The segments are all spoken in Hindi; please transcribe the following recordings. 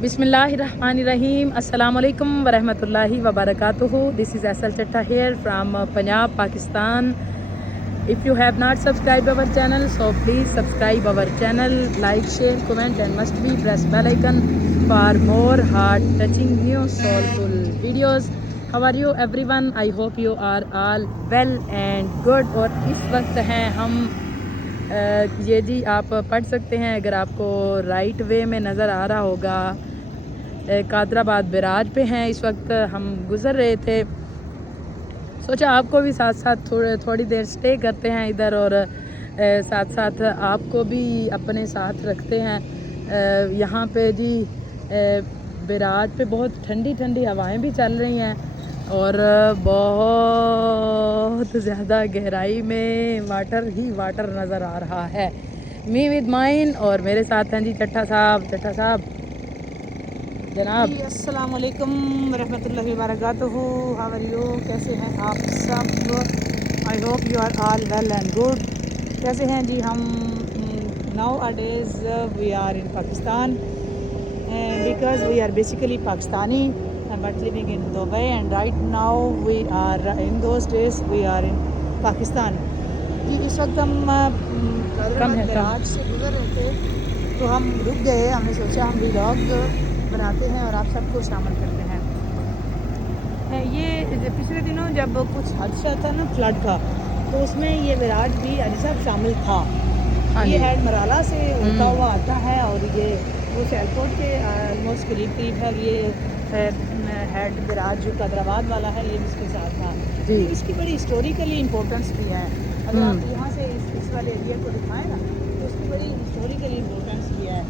Bismillahirrahmanirrahim. Assalamualaikum warahmatullahi wabarakatuh. This is SL Chatta here from Punjab, Pakistan. If you have not subscribed our channel, so please subscribe our channel, like, share, comment and must be press bell icon for more heart-touching, new, soulful videos. How are you everyone? I hope you are all well and good. और इस वक्त हैं हम ये जी आप पढ़ सकते हैं अगर आपको राइट वे में नज़र आ रहा होगा। कादराबाद बैराज पे हैं इस वक्त हम गुज़र रहे थे, सोचा आपको भी साथ साथ थोड़ी देर स्टे करते हैं इधर और साथ साथ आपको भी अपने साथ रखते हैं। यहाँ पे जी बैराज पे बहुत ठंडी ठंडी हवाएं भी चल रही हैं और बहुत ज़्यादा गहराई में वाटर ही वाटर नज़र आ रहा है। मी विद माइन और मेरे साथ हैं जी चट्टा साहब जनाब। अस्सलाम वालेकुम रहमतुल्लाहि व बरकातुहू। How are you? कैसे हैं आप सब? I hope you are all well and good. कैसे हैं जी? हम nowadays we are in Pakistan because we are basically Pakistani but living in Dubai and right now we are in those days we are in Pakistan. जी इस वक्त हम बैराज से गुजर रहे थे तो हम रुक गए। हमने सोचा हम व्लॉग बनाते हैं और आप सबको शामिल करते हैं। ये पिछले दिनों जब कुछ हादसा था ना फ्लड का, तो उसमें ये बैराज भी अलीसाब शामिल था। ये हेड मराला से होता हुआ आता है और ये वो एयरपोर्ट के ऑलमोस्ट करीब है। ये हेड बैराज जो कादराबाद वाला है ये इसके साथ था। तो इसकी बड़ी हिस्टोरिकली इम्पोर्टेंस भी है। अगर आप यहाँ से इस वाले एरिया को दिखाएं ना तो उसकी बड़ी हिस्टोरिकली इम्पोर्टेंस भी है।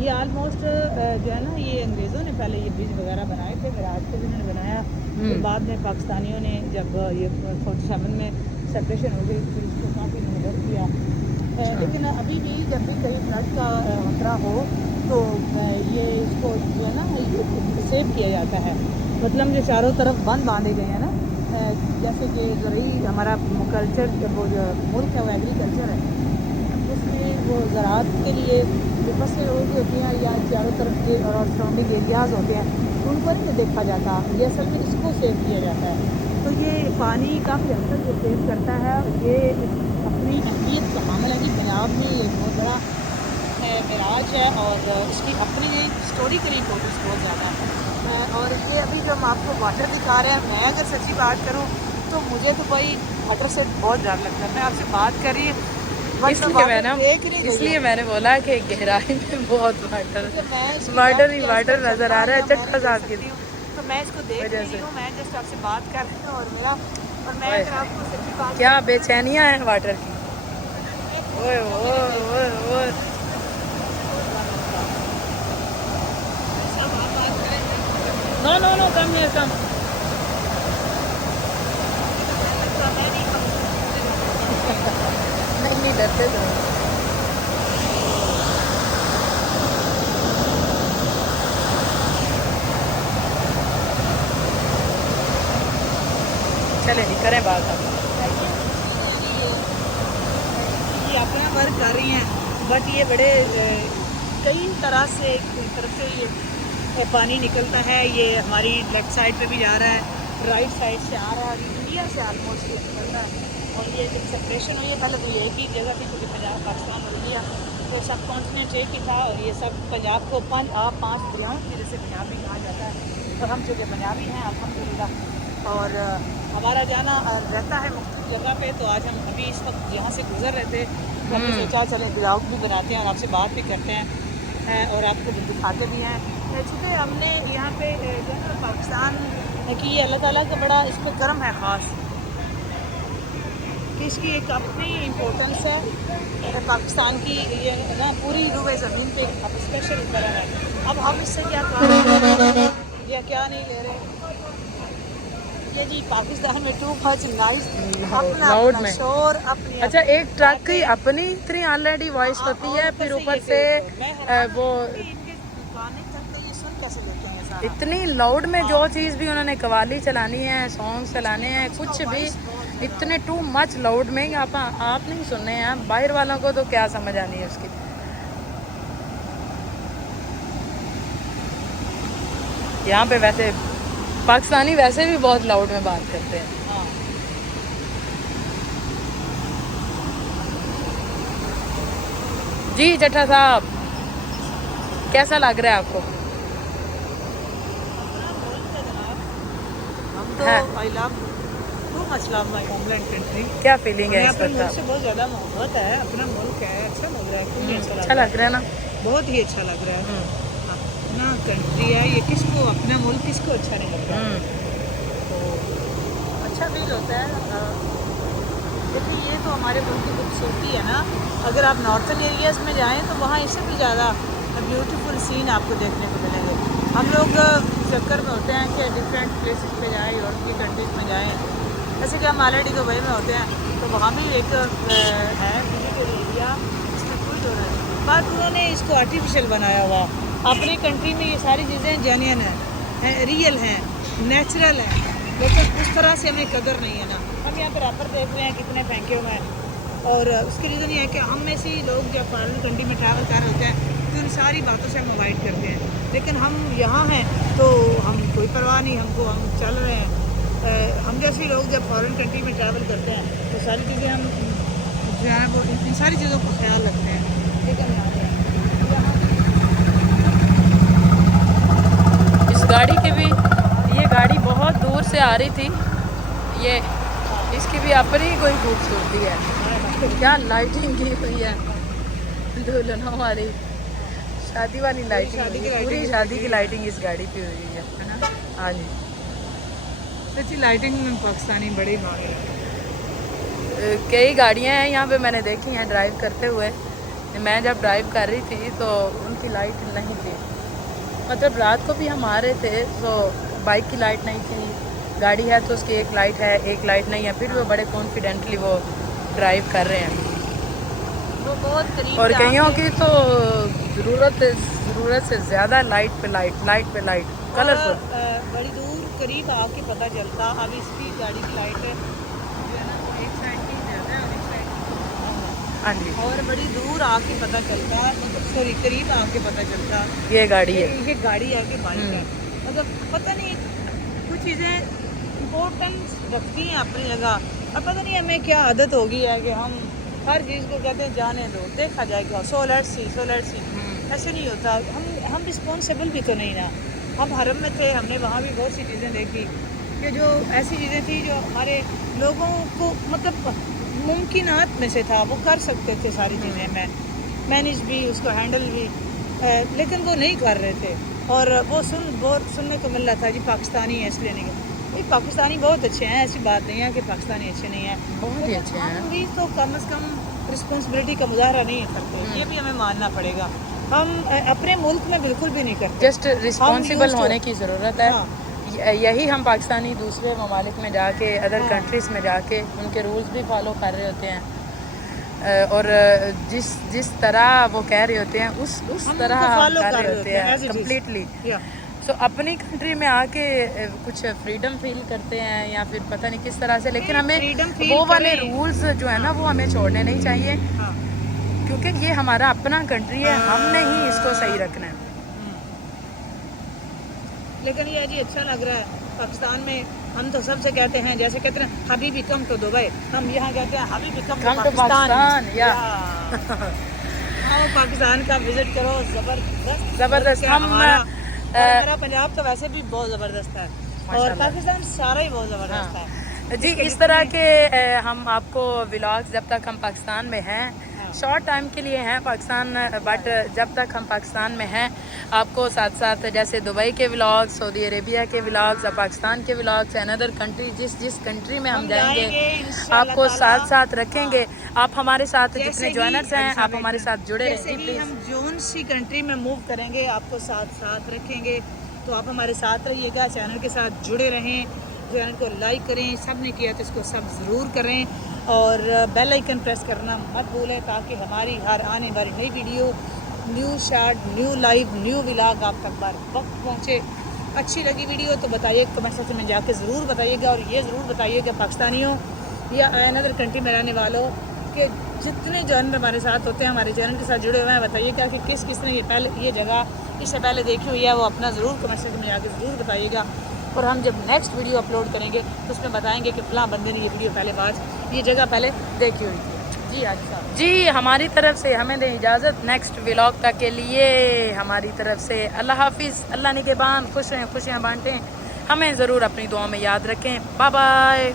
ये ऑलमोस्ट जो है ना ये अंग्रेज़ों ने पहले ये ब्रिज वगैरह बनाए थे, बैराज को भी उन्होंने बनाया। फिर बाद में पाकिस्तानियों ने जब ये 47 में सेपरेशन हो गई फिर इसको काफ़ी मदद किया। लेकिन अभी भी जब भी कहीं फ्लड का खतरा हो तो ये इसको जो है ना सेव किया जाता है। मतलब जो चारों तरफ बंद बांधे गए हैं ना, जैसे कि ज़रूरी हमारा कल्चर वो जो मुल्क है वो एग्रीकल्चर है, उसमें वो ज़राअत के लिए जो फसलें होती हैं या चारों तरफ के और सराउंडिंग एरियाज़ होते हैं उनको नहीं देखा जाता, ये असल में इसको सेव किया जाता है। तो ये पानी काफ़ी हद तक सेव करता है। ये अपनी अहमियत का हामिल है कि पंजाब में ये बहुत बड़ा बैराज है और इसकी अपनी हिस्टोरिकल इम्पोर्टेंस बहुत ज़्यादा है। और ये अभी जो हम आपको वाटर दिखा रहे हैं, मैं अगर सच्ची बात करूँ तो मुझे तो भाई वाटर से बहुत डर लगता है। मैं आपसे बात कर रही हूँ इसलिए मैंने बोला कि गहराई में बहुत वाटर ही वाटर नज़र आ रहा है चट्टा साहब की। तो मैं इसको देख रही हूँ, मैं जस्ट आपसे बात कर रही हूँ और मैं अगर आपको सच्ची बात क्या बेचैनियाँ हैं वाटर की। नो कम है कम। नहीं डरते तो चले नहीं करें बात। अब ये अपना वर्क कर रही हैं बट ये बड़े कई तरह से एक तरफ से ये पानी निकलता है। ये हमारी लेफ्ट साइड पे भी जा रहा है, राइट साइड से आ रहा है, इंडिया से ऑलमोस्ट निकल रहा है। और ये जब सेपरेशन हुई है पहले तो ये एक ही जगह थी क्योंकि पंजाब पाकिस्तान और इंडिया तो सब कॉन्टिनेंट एक ही था और ये सब पंजाब को पाँच दरियाओं की वजह से पंजाबी कहा जाता है। तो हम चूँकि पंजाबी हैं अल्हम्दुलिल्लाह और हमारा जाना रहता है मुख्तलिफ जगह पे। तो आज हम अभी इस वक्त यहाँ से गुजर रहे थे तो हमने सोचा चले ब्लॉग भी बनाते हैं और आपसे बात भी करते हैं और आपको दिखाते भी हैं। चूँकि हमने यहाँ पे जो है ना पाकिस्तान की ये अल्लाह ताला का बड़ा इस पर करम है ख़ास कि इसकी एक अपनी इम्पोर्टेंस है। पाकिस्तान की ये ना पूरी रुए ज़मीन पे अब स्पेशल करम है। अब हम इससे क्या कर या क्या नहीं ले रहे ये जी पाकिस्तान में टू मच नाइस अपना शोर अपनी। अच्छा एक ट्रक की अपनी इतनी ऑलरेडी वॉइस होती है फिर ऊपर से वो इतनी लाउड में जो चीज़ भी उन्होंने कवाली चलानी है, सॉन्ग चलाने हैं, कुछ भी इतने टू मच लाउड में आप नहीं सुनने हैं। बाहर वालों को तो क्या समझ आनी है उसकी। यहाँ पे वैसे पाकिस्तानी वैसे भी बहुत लाउड में बात करते हैं। हाँ। जी चट्टा साहब, कैसा लग रहा है आपको? हम तो हाँ। I love too much love my homeland country. क्या फीलिंग है हमें इस अपने वक्त मुल्क आप? से बहुत ज़्यादा मोहब्बत है, अपना मुल्क है, अच्छा लग रहा है, क्यों नहीं अच्छा अच्छा लग रहा है ना? बहुत ही अच्छा लग रहा है। अपना कंट्री है ये, किसको अपना मुल्क किसको अच्छा नहीं लगता? तो अच्छा फील होता है। देखिए ये तो हमारे मुल्क की खूबसूरती है ना। अगर आप नॉर्थन एरियाज़ में जाएं तो वहाँ इससे भी ज़्यादा ब्यूटीफुल सीन आपको देखने को मिलेंगे। हम लोग चक्कर में होते हैं कि डिफरेंट प्लेसेस पे जाएं, यूरोप की कंट्रीज़ में जाएं। जैसे कि हम ऑलरेडी दुबई में होते हैं तो वहाँ भी एक है फिजिकल एरिया, इसमें कोई जो है, बट उन्होंने इसको आर्टिफिशियल बनाया हुआ। अपनी कंट्री में ये सारी चीज़ें जेन्युइन हैं, रियल हैं, नेचुरल हैं, लेकिन उस तरह से हमें कदर नहीं है ना। हम यहाँ पर रैपर देख रहे हैं कितने फेंके हुए हैं, और उसकी रीज़न ये है कि हम में से ही लोग जब फॉरेन कंट्री में ट्रैवल कर रहे होते हैं तो इन सारी बातों से हम अवॉइड करते हैं, लेकिन हम यहाँ हैं तो हम कोई परवाह नहीं, हमको हम चल रहे हैं। हम जैसे लोग जब फॉरेन कंट्री में ट्रैवल करते हैं तो सारी चीज़ें हम जो है वो इन सारी चीज़ों का ख्याल रखते हैं, लेकिन इस गाड़ी की भी, ये गाड़ी बहुत दूर से आ रही थी, ये इसकी भी अपनी कोई खूबसूरती है। क्या लाइटिंग की हुई है दुल्हनों वाली, शादी वाली लाइटिंग, पूरी शादी की लाइटिंग इस गाड़ी पे हुई है ना। हाँ जी, सच्ची लाइटिंग में पाकिस्तानी बड़े माहिर हैं। कई गाड़ियाँ हैं यहाँ पे मैंने देखी हैं ड्राइव करते हुए। मैं जब ड्राइव कर रही थी तो उनकी लाइट नहीं थी, मतलब रात को भी हम आ रहे थे तो बाइक की लाइट नहीं थी, गाड़ी है तो उसकी एक लाइट है एक लाइट नहीं है, फिर वो बड़े कॉन्फिडेंटली वो ड्राइव कर रहे हैं। वो बहुत करीब और जाके- कईयों की तो ज़रूरत से ज़्यादा लाइट पे लाइट कलरफुल। बड़ी दूर करीब आके पता चलता। अब इसकी गाड़ी की लाइट जो है ना वो एक साइड की ज़्यादा है और एक साइड की कम है। हाँ जी, और बड़ी दूर आके पता चलता, मतलब सॉरी करीब आके पता चलता ये गाड़ी है। ये गाड़ी है कि बाइक है। मतलब पता नहीं कुछ चीज़ें इम्पोर्टेंस रखती हैं अपनी जगह, अब पता नहीं हमें क्या आदत हो गई है कि हम हर चीज़ को कहते हैं जाने दो, देखा जाएगा, सो लेट्स सी। ऐसे नहीं होता। हम रिस्पॉन्सिबल भी तो नहीं ना। हम हरम में थे, हमने वहाँ भी बहुत सी चीज़ें देखी कि जो ऐसी चीज़ें थी जो हमारे लोगों को मतलब मुमकिनात में से था, वो कर सकते थे सारी चीज़ें, मैनेज भी उसको हैंडल भी, लेकिन वो नहीं कर रहे थे। और वो सुनने को मिल रहा था जी पाकिस्तानी है इसलिए नहीं कर। भाई पाकिस्तानी बहुत अच्छे हैं, ऐसी बात नहीं है कि पाकिस्तानी अच्छे नहीं हैं, बहुत ही अच्छे हैं। हम भी तो कम से कम रिस्पॉन्सिबिलिटी का मुजाहरा नहीं करते, ये भी हमें मानना पड़ेगा। हम अपने मुल्क में बिल्कुल भी नहीं करते। जस्ट रिस्पॉन्सिबल होने की ज़रूरत है। हाँ। यही हम पाकिस्तानी दूसरे ममालिक में जाके, अदर कंट्रीज़ में जाके उनके रूल्स भी फॉलो कर रहे होते हैं, और जिस तरह वो कह रहे होते हैं उस हम तरह उनको हम follow कर कर रहे रहे होते होते हैं, हैं as it is. कम्प्लीटली। या सो अपनी कंट्री में आके कुछ फ्रीडम फील करते हैं या फिर पता नहीं किस तरह से, लेकिन हमें freedom feel वो वाले करें। रूल्स जो है ना वो हमें छोड़ने नहीं चाहिए, हाँ। क्योंकि ये हमारा अपना कंट्री है, हमने ही इसको सही रखना है। लेकिन ये जी अच्छा लग रहा है पाकिस्तान में। हम तो सबसे कहते हैं, जैसे कहते हैं हबीबी कम टू दुबई, हम यहाँ कहते हैं हबीबी कम टू पाकिस्तान या आओ पाकिस्तान का विजिट करो, ज़बरदस्त। हम हमारा पंजाब तो वैसे भी बहुत ज़बरदस्त है और पाकिस्तान सारा ही बहुत ज़बरदस्त है जी। इस तरह के हम आपको व्लॉग्स जब तक हम पाकिस्तान में हैं, शॉर्ट टाइम के लिए हैं पाकिस्तान, बट जब तक हम पाकिस्तान में हैं आपको साथ साथ जैसे दुबई के व्लॉग्स, सऊदी अरेबिया के व्लॉग्स, पाकिस्तान के व्लॉग्स, अनदर कंट्री जिस कंट्री में हम जाएंगे आपको साथ साथ रखेंगे। आप हमारे साथ जितने ज्वाइनर्स हैं आप हमारे साथ जुड़े जैसे ही हम जोन सी कंट्री में मूव करेंगे आपको साथ साथ रखेंगे, तो आप हमारे साथ रहिएगा, चैनल के साथ जुड़े रहें, चैनल को लाइक करें, सब ने किया तो इसको सब ज़रूर करें और बेल आइकन प्रेस करना मत भूलें ताकि हमारी हर आने वाली नई video, new short, new live, new vlog आप तक बार वक्त पहुँचे। अच्छी लगी वीडियो तो बताइए, कमेंट सेक्शन में जाके ज़रूर बताइएगा और ये ज़रूर बताइएगा पाकिस्तानियों या अनदर कंट्री में रहने वालों कि जितने जानवर हमारे साथ होते हैं, हमारे चैनल के साथ जुड़े हुए हैं, बताइएगा कि किस किस ने ये जगह इससे पहले देखी हुई है, वो अपना ज़रूर कमेंट सेक्शन में आके ज़रूर बताइएगा। और हम जब नेक्स्ट वीडियो अपलोड करेंगे तो उसमें बताएंगे कि फ़लाँ बंदे ने ये वीडियो पहले ये जगह पहले देखी हुई थी। जी हाजी साहब जी, हमारी तरफ से हमें दें इजाज़त नेक्स्ट व्लॉग तक के लिए। हमारी तरफ से अल्लाह हाफिज़, अल्लाह निगहबान, खुश रहें, खुशियाँ बांटें, हमें ज़रूर अपनी दुआ में याद रखें। Bye bye.